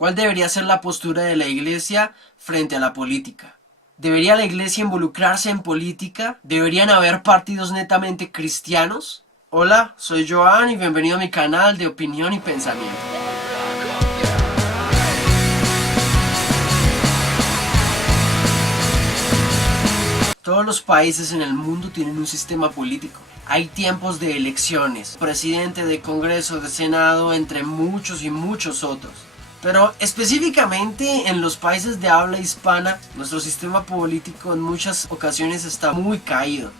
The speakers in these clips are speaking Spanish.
¿Cuál debería ser la postura de la iglesia frente a la política? ¿Debería la iglesia involucrarse en política? ¿Deberían haber partidos netamente cristianos? Hola, soy Joan y bienvenido a mi canal de opinión y pensamiento. Todos los países en el mundo tienen un sistema político. Hay tiempos de elecciones, presidente, de Congreso, de Senado, entre muchos y muchos otros. Pero específicamente en los países de habla hispana, nuestro sistema político en muchas ocasiones está muy caído.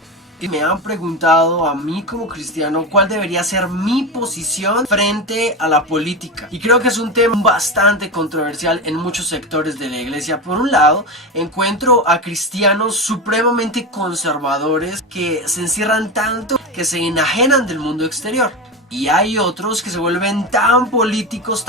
Y me han preguntado a mí como cristiano cuál debería ser mi posición frente a la política. Y creo que es un tema bastante controversial en muchos sectores de la iglesia. Por un lado, encuentro a cristianos supremamente conservadores que se encierran tanto que se enajenan del mundo exterior. Y hay otros que se vuelven tan políticos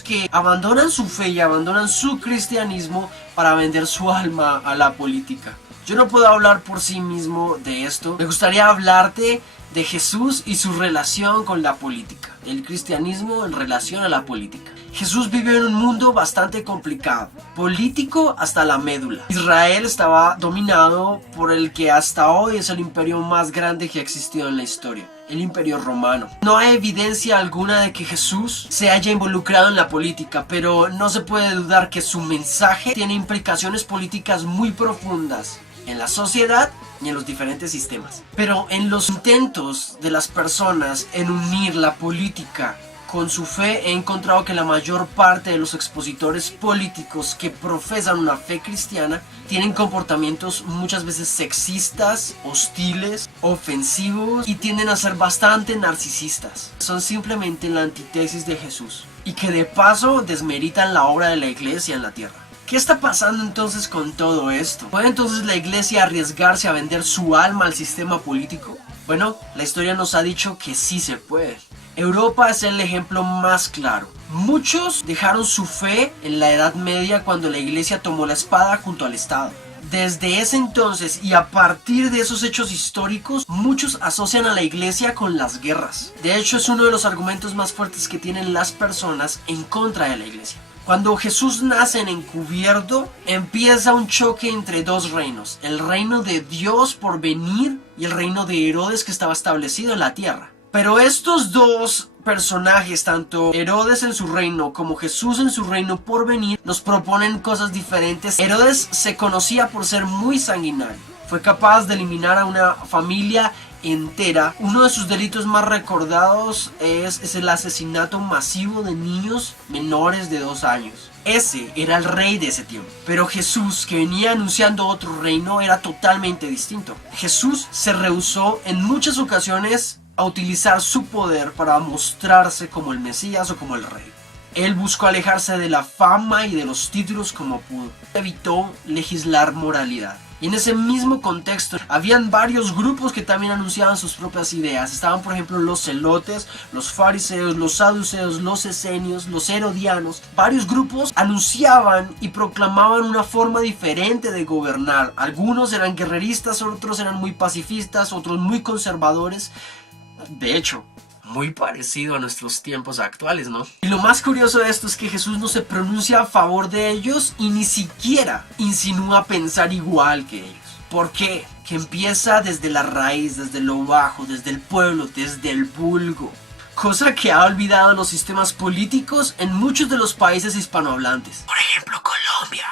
que abandonan su fe y abandonan su cristianismo para vender su alma a la política. Yo no puedo hablar por sí mismo de esto. Me gustaría hablarte de Jesús y su relación con la política. El cristianismo en relación a la política. Jesús vivió en un mundo bastante complicado, político hasta la médula. Israel estaba dominado por el que hasta hoy es el imperio más grande que ha existido en la historia, el imperio romano. No hay evidencia alguna de que Jesús se haya involucrado en la política, pero no se puede dudar que su mensaje tiene implicaciones políticas muy profundas en la sociedad y en los diferentes sistemas. Pero en los intentos de las personas en unir la política con su fe, he encontrado que la mayor parte de los expositores políticos que profesan una fe cristiana tienen comportamientos muchas veces sexistas, hostiles, ofensivos y tienden a ser bastante narcisistas. Son simplemente la antítesis de Jesús y que de paso desmeritan la obra de la iglesia en la tierra. ¿Qué está pasando entonces con todo esto? ¿Puede entonces la iglesia arriesgarse a vender su alma al sistema político? Bueno, la historia nos ha dicho que sí se puede. Europa es el ejemplo más claro. Muchos dejaron su fe en la Edad Media cuando la iglesia tomó la espada junto al Estado. Desde ese entonces y a partir de esos hechos históricos, muchos asocian a la iglesia con las guerras. De hecho, es uno de los argumentos más fuertes que tienen las personas en contra de la iglesia. Cuando Jesús nace en encubierto, empieza un choque entre dos reinos. El reino de Dios por venir y el reino de Herodes que estaba establecido en la tierra. Pero estos dos personajes, tanto Herodes en su reino como Jesús en su reino por venir, nos proponen cosas diferentes. Herodes se conocía por ser muy sanguinario. Fue capaz de eliminar a una familia entera. Uno de sus delitos más recordados es el asesinato masivo de niños menores de 2 años. Ese era el rey de ese tiempo. Pero Jesús, que venía anunciando otro reino, era totalmente distinto. Jesús se rehusó en muchas ocasiones a utilizar su poder para mostrarse como el Mesías o como el rey. Él buscó alejarse de la fama y de los títulos como pudo. Evitó legislar moralidad. Y en ese mismo contexto, habían varios grupos que también anunciaban sus propias ideas. Estaban, por ejemplo, los celotes, los fariseos, los saduceos, los esenios, los herodianos. Varios grupos anunciaban y proclamaban una forma diferente de gobernar. Algunos eran guerreristas, otros eran muy pacifistas, otros muy conservadores. De hecho, muy parecido a nuestros tiempos actuales, ¿no? Y lo más curioso de esto es que Jesús no se pronuncia a favor de ellos y ni siquiera insinúa pensar igual que ellos. ¿Por qué? Que empieza desde la raíz, desde lo bajo, desde el pueblo, desde el vulgo. Cosa que ha olvidado los sistemas políticos en muchos de los países hispanohablantes. Por ejemplo, Colombia.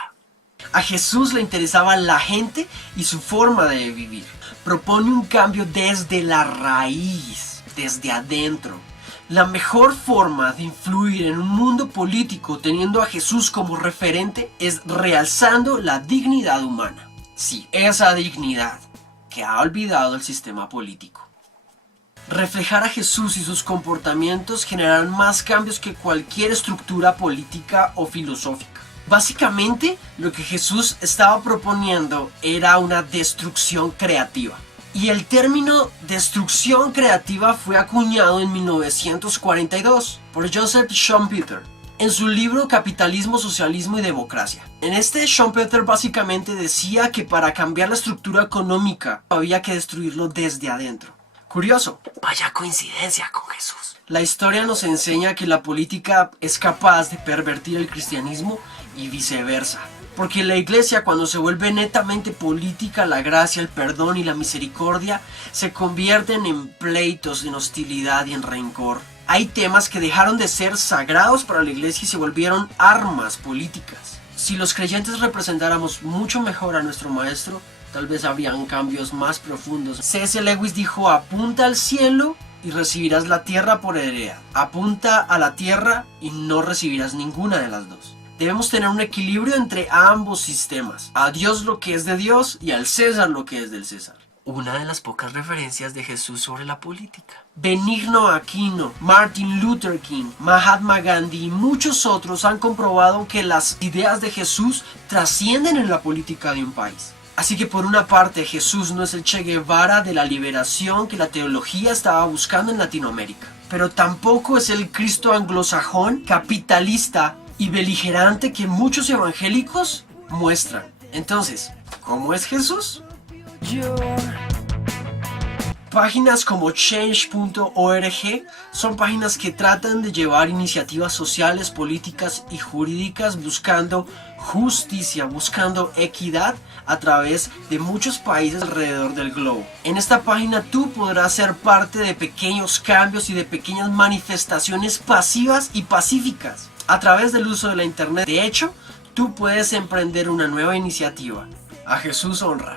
A Jesús le interesaba la gente y su forma de vivir. Propone un cambio desde la raíz, desde adentro. La mejor forma de influir en un mundo político teniendo a Jesús como referente es realzando la dignidad humana. Sí, esa dignidad que ha olvidado el sistema político. Reflejar a Jesús y sus comportamientos generarán más cambios que cualquier estructura política o filosófica. Básicamente, lo que Jesús estaba proponiendo era una destrucción creativa. Y el término destrucción creativa fue acuñado en 1942 por Joseph Schumpeter en su libro Capitalismo, Socialismo y Democracia. En este, Schumpeter básicamente decía que para cambiar la estructura económica había que destruirlo desde adentro. Curioso. Vaya coincidencia con Jesús. La historia nos enseña que la política es capaz de pervertir el cristianismo y viceversa. Porque la iglesia, cuando se vuelve netamente política, la gracia, el perdón y la misericordia se convierten en pleitos, en hostilidad y en rencor. Hay temas que dejaron de ser sagrados para la iglesia y se volvieron armas políticas. Si los creyentes representáramos mucho mejor a nuestro maestro, tal vez habrían cambios más profundos. C.S. Lewis dijo: apunta al cielo y recibirás la tierra por heredad. Apunta a la tierra y no recibirás ninguna de las dos. Debemos tener un equilibrio entre ambos sistemas. A Dios lo que es de Dios y al César lo que es del César. Una de las pocas referencias de Jesús sobre la política. Benigno Aquino, Martin Luther King, Mahatma Gandhi y muchos otros han comprobado que las ideas de Jesús trascienden en la política de un país. Así que por una parte, Jesús no es el Che Guevara de la liberación que la teología estaba buscando en Latinoamérica, pero tampoco es el Cristo anglosajón, capitalista y beligerante que muchos evangélicos muestran. Entonces, ¿cómo es Jesús? Páginas como change.org son páginas que tratan de llevar iniciativas sociales, políticas y jurídicas buscando justicia, buscando equidad a través de muchos países alrededor del globo. En esta página tú podrás ser parte de pequeños cambios y de pequeñas manifestaciones pasivas y pacíficas a través del uso de la internet. De hecho, tú puedes emprender una nueva iniciativa. A Jesús honra.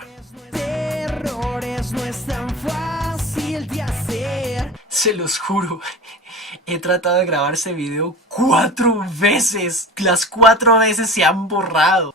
No es tan fácil de hacer. Se los juro, he tratado de grabar este video 4 veces. Las 4 veces se han borrado.